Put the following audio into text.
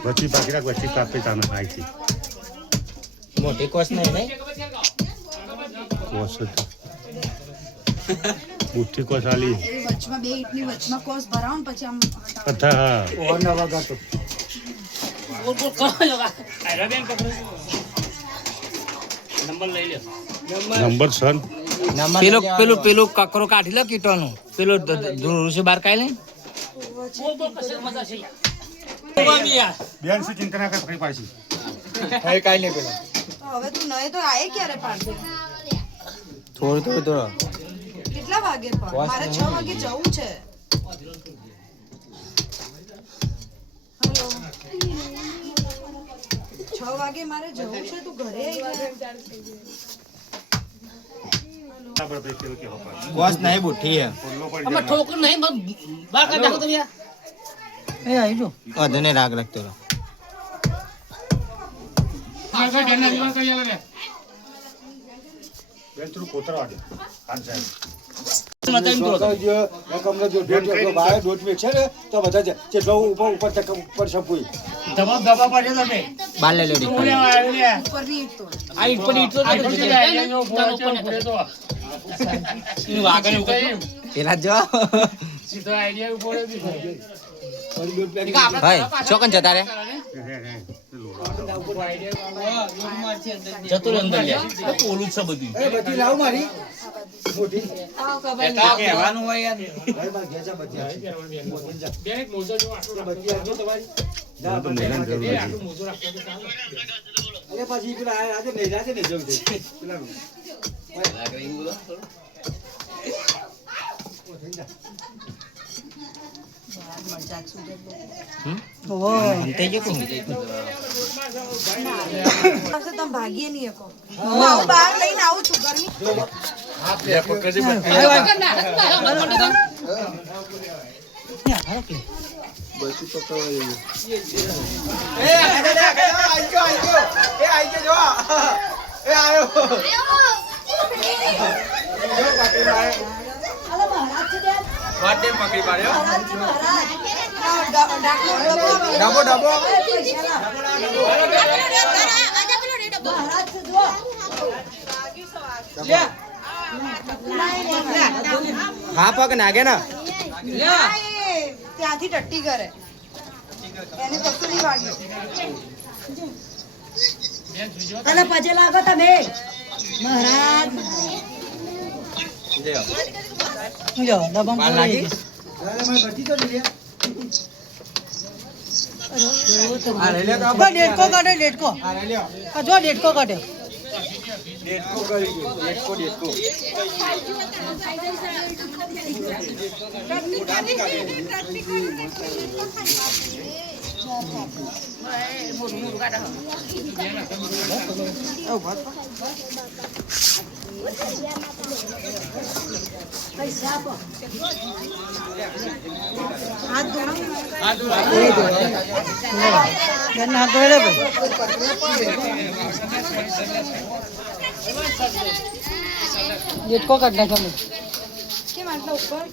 વચ્ચી પાકી રાખ વચ્ચી કાપી તાને ખાય છે મોટી કોસ નહીં કોસ મુઠ્ઠી કોસ આલી વચમાં બે ઈટની વચમાં કોસ ભરાવો ને પછી આમ કથા હા ઓર નવા ગાતો નંબર સન પેલું કકરો કાઢી લો કીટોનું પેલું ધૂળ બહાર કાઢી લે બેન શું ચિંતા ના કર ફરી પાછી કાઈ નહીં પેલા હવે તું નહી તો આયે ક્યારે પાડશે થોડું કેટલા વાગે પણ મારે 6 વાગે જવું છે હેલો 6 વાગે મારે જવું છે તું ઘરે આવી જા કોસ નહીં બુઠ્ઠી હે અમે ઠોકર નહીં બહાર કાઢ નાખો તમે યાર એ આવી જો અધને રાગ લાગતો રહો આગળ ડેના દીવાલ કરી આલે બેન તું કોતરા વાગે હાથ જાય બાર લે લેડી ઉપર બી ઈટ તો આ ઈટ પર ઈટ તો પેલા જો સીધો આઈડિયા ઉપર ભાઈ ચોકન જતા રે જતો રે અંદર લે ઓલું છે બધું કહેવાનું હોય યાર બે એક મોજો જો આટલો રાખો તમારી તો મહેનત જરૂર આટલું મોજો રાખો તો તમે ભાગીએ નહીં શકો હું આવું બહાર લઈને આવું છું ગરમી પકડી પાડ્યો હા પગ નાગે ને ત્યાંથી ટટ્ટી કરે એને કશું નહીં વાગ્યું અને પછી લાગો તમે મહારાજ ડેટકો કાઢે ડેટકો જો ડેટકો કાઢે ડેટકો કાઢ નાખ્યો કેમ આટલા ઉપર